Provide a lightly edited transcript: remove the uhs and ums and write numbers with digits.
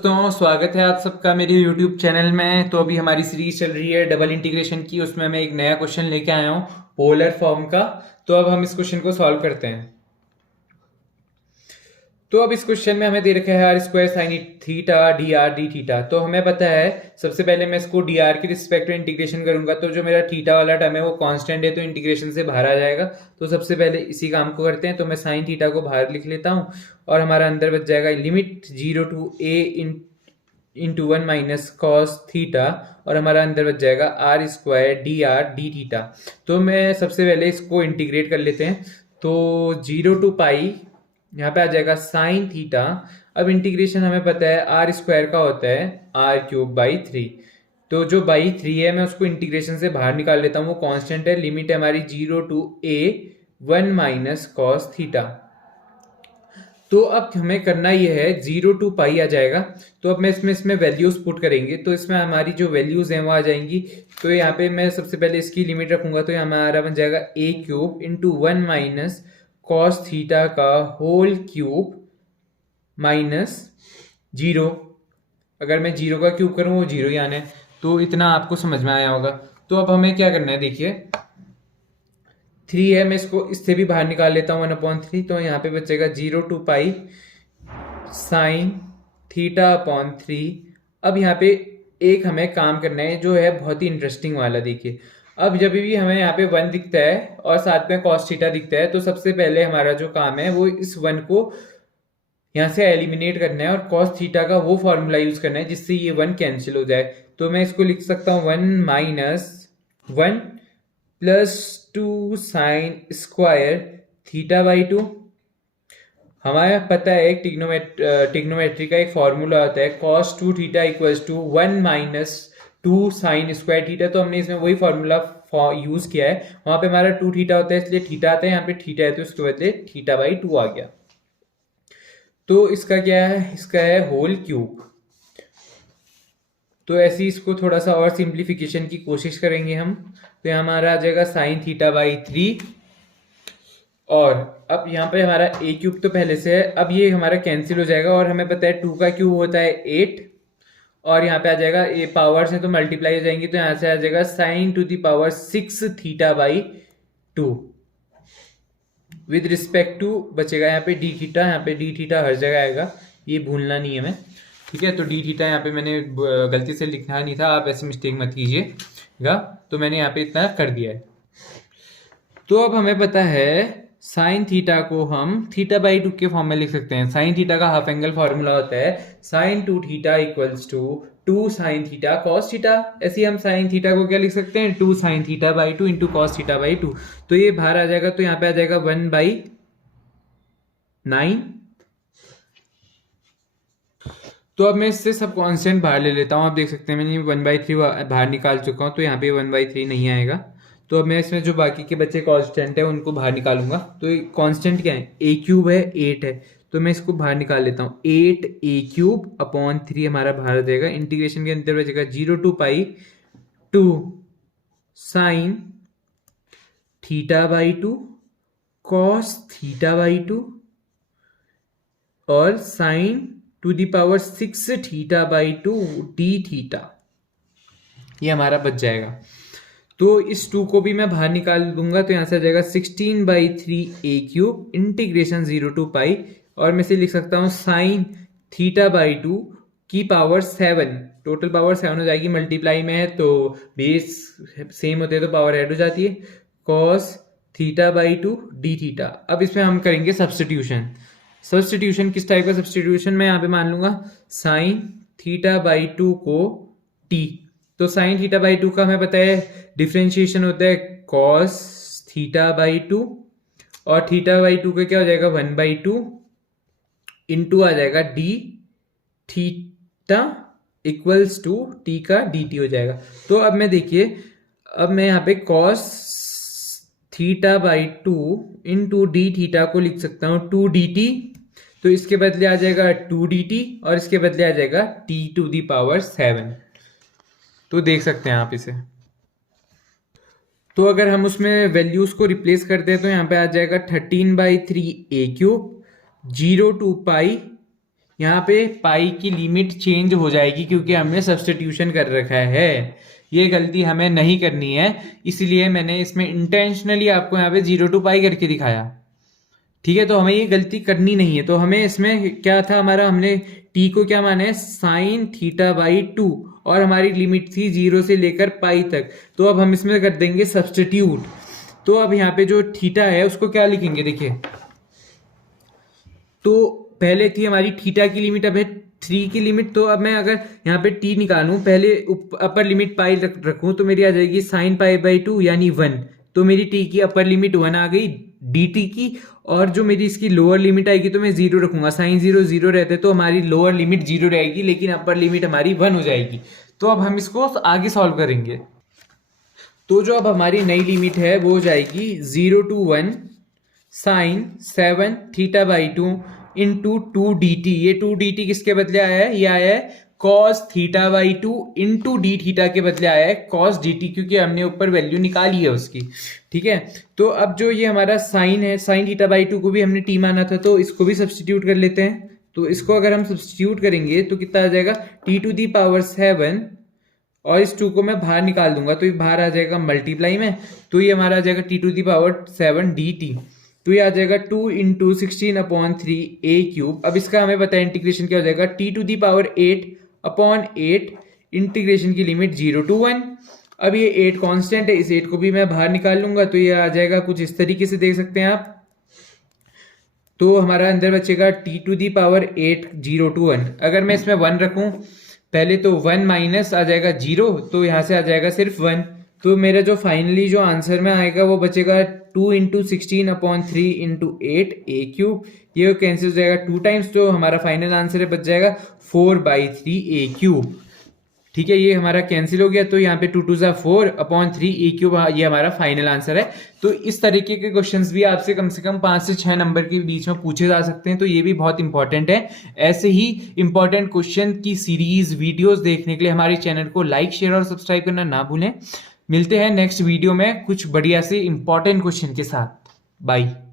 दोस्तों, स्वागत है आप सबका मेरे YouTube चैनल में। तो अभी हमारी सीरीज चल रही है डबल इंटीग्रेशन की। उसमें मैं एक नया क्वेश्चन लेके आया हूँ पोलर फॉर्म का। तो अब हम इस क्वेश्चन को सॉल्व करते हैं। तो अब इस क्वेश्चन में हमें दे रखा है r square sine theta d r d theta. तो हमें पता है सबसे पहले मैं इसको डी आर के रिस्पेक्ट में इंटीग्रेशन करूंगा। तो जो मेरा थीटा वाला टर्म है वो कांस्टेंट है, तो इंटीग्रेशन से बाहर आ जाएगा। तो सबसे पहले इसी काम को करते हैं। तो मैं साइन थीटा को बाहर लिख लेता हूँ और हमारा अंदर बच जाएगा limit 0 to a into 1 minus cos theta, और हमारा अंदर बच जाएगा r square d r d theta. तो मैं सबसे पहले इसको इंटीग्रेट कर लेते हैं। तो 0 टू पाई यहाँ पे आ जाएगा साइन थीटा। अब इंटीग्रेशन हमें पता है आर स्क्वायर का होता है आर क्यूब बाई 3। तो जो बाई 3 है मैं उसको इंटीग्रेशन से बाहर निकाल लेता हूँ, वो कांस्टेंट है। लिमिट है हमारी 0 to a 1 minus cos theta. तो अब हमें करना ये है 0 टू पाई आ जाएगा। तो अब मैं इसमें वैल्यूज पुट करेंगे। तो इसमें हमारी जो वैल्यूज हैं वो आ जाएंगी। तो यहाँ पे मैं सबसे पहले इसकी लिमिट रखूंगा। तो हमारा बन जाएगा a cube into 1 minus cos theta का होल क्यूब माइनस 0। अगर मैं 0 का क्यूब करूं वो 0 ही आना है। तो इतना आपको समझ में आया होगा। तो अब हमें क्या करना है, देखिए 3 है, मैं इसको इससे भी बाहर निकाल लेता हूँ 1/3। तो यहाँ पे बचेगा 0 to pi sine theta upon 3। अब यहाँ पे एक हमें काम करना है जो है बहुत ही इंटरेस्टिंग वाला। देखिए अब जब भी हमें यहाँ पे 1 दिखता है और साथ में कॉस थीटा दिखता है, तो सबसे पहले हमारा जो काम है वो इस 1 को यहाँ से एलिमिनेट करना है और कॉस थीटा का वो फॉर्मूला यूज करना है जिससे ये 1 कैंसिल हो जाए। तो मैं इसको लिख सकता हूँ 1 minus 1 plus 2 sine square theta by 2। हमारा पता है एक टिग्नोमेट्री का एक फॉर्मूला होता है cos 2 theta equals to 1 minus 2 sine square theta. तो हमने इसमें वही फॉर्मूला यूज किया है। वहां पे हमारा 2 थीटा होता है इसलिए थीटा आता है, यहाँ पे थीटा है तो उसके बदले थीटा बाई 2 आ गया। तो इसका क्या है, इसका है होल क्यूब। तो ऐसे इसको थोड़ा सा और सिंप्लीफिकेशन की कोशिश करेंगे हम। तो यहाँ हमारा आ जाएगा साइन थीटा बाई 3। और अब यहाँ पे हमारा a क्यूब तो पहले से है, अब ये हमारा कैंसिल हो जाएगा। और हमें पता है 2 का क्यूब होता है 8, और यहाँ पे आ जाएगा ये पावर से तो मल्टीप्लाई हो जाएंगे। तो यहाँ से आ जाएगा sine to the power 6 theta by 2। With respect to बचेगा यहाँ पे डी थीटा। यहाँ पे डी थीटा हर जगह आएगा, ये भूलना नहीं है हमें, ठीक है। तो डी थीटा यहाँ पे मैंने गलती से लिखा नहीं था, आप ऐसे मिस्टेक मत कीजिएगा। तो मैंने यहाँ पे इतना कर दिया है। तो अब हमें पता है साइन थीटा को हम थीटा बाई 2 के फॉर्म में लिख सकते हैं। साइन थीटा का हाफ एंगल फॉर्मूला होता है sine 2 theta equals to 2 sine theta cos theta. ऐसे ही हम साइन थीटा को क्या लिख सकते हैं, 2 sine theta by 2 into cos theta by 2। तो ये बाहर आ जाएगा। तो यहाँ पे आ जाएगा 1/9। तो अब मैं इससे सब कांस्टेंट बाहर ले लेता हूँ। आप देख सकते हैं मैंने 1/3 बाहर निकाल चुका हूँ। तो यहाँ पे 1/3 नहीं आएगा। तो अब मैं इसमें जो बाकी के बच्चे कांस्टेंट है उनको बाहर निकालूंगा। तो कांस्टेंट क्या है, a क्यूब है 8 है। तो मैं इसको बाहर निकाल लेता हूँ। 8 a क्यूब अपॉन 3 हमारा बाहर आ जाएगा। इंटीग्रेशन के अंदर बचेगा 0 to pi 2 sine theta by 2 cos theta by 2 और sine to the power 6 theta by 2 d theta. ये हमारा बच जाएगा। तो इस 2 को भी मैं बाहर निकाल दूंगा। तो यहाँ से आ जाएगा 16/3 a क्यूब इंटीग्रेशन 0 टू पाई, और मैं इसे लिख सकता हूँ साइन थीटा बाई 2 की पावर 7। टोटल पावर 7 हो जाएगी, मल्टीप्लाई में है तो बेस सेम होते हैं तो पावर ऐड हो जाती है। Cos theta by 2 d theta. अब इसमें हम करेंगे सब्सटीट्यूशन किस टाइप का सब्सटीट्यूशन, मैं यहाँ पे मान लूंगा साइन थीटा बाई 2 को t। तो साइन थीटा बाई 2 का हमें पता है डिफ्रेंशिएशन होता है कॉस थीटा बाई 2, और थीटा बाई 2 का क्या हो जाएगा 1/2 इंटू आ जाएगा d theta equals to t का डी टी हो जाएगा। तो अब मैं देखिए, अब मैं यहाँ पे cos theta by 2 into D theta को लिख सकता हूँ 2 डी टी। तो इसके बदले आ जाएगा 2 डी टी, और इसके बदले आ जाएगा टी टू दी पावर 7। तो देख सकते हैं आप इसे। तो अगर हम उसमें वैल्यूज को रिप्लेस करते हैं तो यहाँ पे आ जाएगा 13/3 a क्यूब 0 टू पाई यहाँ पे पाई की लिमिट चेंज हो जाएगी क्योंकि हमने सब्स्टिट्यूशन कर रखा है। ये गलती हमें नहीं करनी है, इसलिए मैंने इसमें इंटेंशनली आपको यहाँ पे 0 to पाई करके दिखाया। ठीक है, तो हमें ये गलती करनी नहीं है। तो हमें इसमें क्या था हमारा, हमने टी को क्या माना है, साइन थीटा बाई 2, और हमारी लिमिट थी 0 से लेकर पाई तक। तो अब हम इसमें कर देंगे सब्स्टिट्यूट। तो अब यहाँ पे जो थीटा है उसको क्या लिखेंगे, देखिए, तो पहले थी हमारी थीटा की लिमिट, अब है 3 की लिमिट। तो अब मैं अगर यहाँ पे टी निकालूं, पहले अपर लिमिट पाई रखूं, तो मेरी आ जाएगी साइन पाई बाई 2 यानी 1। तो मेरी टी की अपर लिमिट 1 आ गई डी टी की, और जो मेरी इसकी लोअर लिमिट आएगी तो मैं 0 रखूंगा। साइन 0 0 रहते तो हमारी लोअर लिमिट 0 रहेगी, लेकिन अपर लिमिट हमारी 1 हो जाएगी। तो अब हम इसको आगे सॉल्व करेंगे। तो जो अब हमारी नई लिमिट है वो हो जाएगी 0 to 1 sine 7 theta by 2 into 2 d t. ये 2 डी टी किसके बदले आया है, ये आया है cos theta by 2 into D theta के बदले आया है कॉस डी टी, क्योंकि हमने ऊपर वैल्यू निकाली है उसकी। ठीक है, तो अब जो ये हमारा साइन है, साइन थीटा बाई 2 को भी हमने टी माना था, तो इसको भी सब्स्टिट्यूट कर लेते हैं। तो इसको अगर हम सब्स्टिट्यूट करेंगे तो कितना आ जाएगा, टी टू दी पावर 7, और इस 2 को मैं बाहर निकाल दूंगा तो ये बाहर आ जाएगा मल्टीप्लाई में, तो ये हमारा आ जाएगा t to the power 7 d t. तो ये आ जाएगा 2 इंटू 16/3 ए क्यूब। अब इसका हमें पता है इंटीग्रेशन क्या हो जाएगा, t to the power 8/8, integration की लिमिट 0 to 1। अब ये 8 कांस्टेंट है, इस 8 को भी मैं बाहर निकाल लूंगा, तो ये आ जाएगा कुछ इस तरीके से, देख सकते हैं आप। तो हमारा अंदर बचेगा t to the power 8 0 to 1। अगर मैं इसमें 1 रखूं पहले, तो 1 माइनस आ जाएगा 0, तो यहाँ से आ जाएगा सिर्फ 1। तो मेरा जो फाइनली जो आंसर में आएगा वो बचेगा 2 इंटू 16/3 इंटू 8 ए क्यूब। ये कैंसिल हो जाएगा 2 टाइम्स, तो हमारा फाइनल आंसर है बच जाएगा 4/3 ए क्यूब। ठीक है, ये हमारा कैंसिल हो गया, तो यहाँ पे 2 2 ज़ा 4/3 ए क्यूब, ये हमारा फाइनल आंसर है। तो इस तरीके के क्वेश्चंस भी आपसे कम से कम 5 से 6 नंबर के बीच में पूछे जा सकते हैं, तो ये भी बहुत इंपॉर्टेंट है। ऐसे ही इंपॉर्टेंट क्वेश्चन की सीरीज वीडियोस देखने के लिए हमारे चैनल को लाइक, शेयर और सब्सक्राइब करना ना भूलें। मिलते हैं नेक्स्ट वीडियो में कुछ बढ़िया से इंपॉर्टेंट क्वेश्चन के साथ। बाय।